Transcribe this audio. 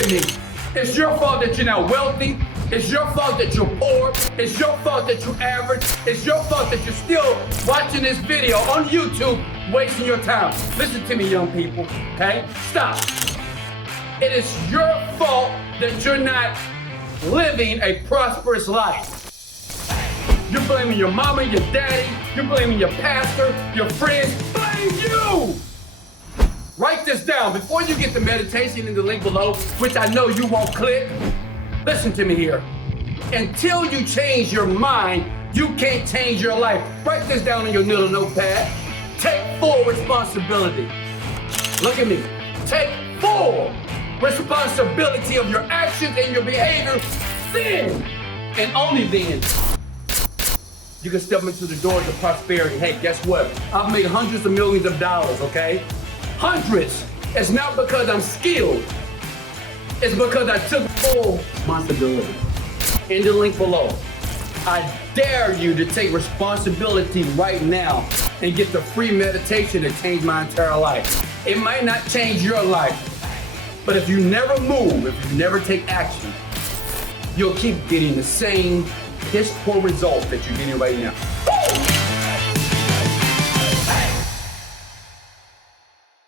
at me. It's your fault that you're not wealthy. It's your fault that you're poor. It's your fault that you're average. It's your fault that you're still watching this video on YouTube, wasting your time. Listen to me, young people, okay? Stop. It is your fault that you're not living a prosperous life. You're blaming your mama, your daddy, you're blaming your pastor, your friends. Blame you! Write this down before you get the meditation in the link below, which I know you won't click. Listen to me here. Until you change your mind, you can't change your life. Write this down on your little notepad. Take full responsibility. Look at me. Take full responsibility of your actions and your behavior. Then, and only then, you can step into the doors of prosperity. Hey, guess what? I've made hundreds of millions of dollars, okay? Hundreds. It's not because I'm skilled. It's because I took full responsibility. In the link below, I dare you to take responsibility right now and get the free meditation that changed my entire life. It might not change your life, but if you never move, if you never take action, you'll keep getting the same piss poor results that you're getting right now.